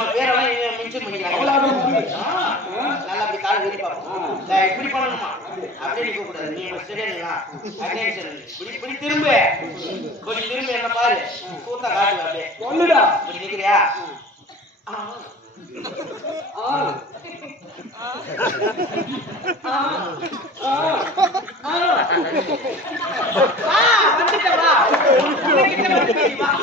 நல்லா திரும்ப கொஞ்சம் திரும்ப என்ன பாரு கூத்த காட்டு அப்படியே சொல்லுடா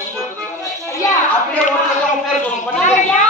Yeah. I feel like I'm on Facebook.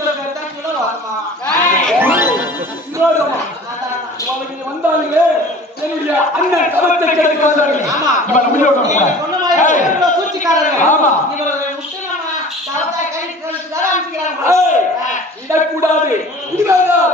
என்னுடைய அண்ணன் தவத்தை கேட்டுக்கிறார்கள் ஆமா இடக்கூடாது இனிமேதான்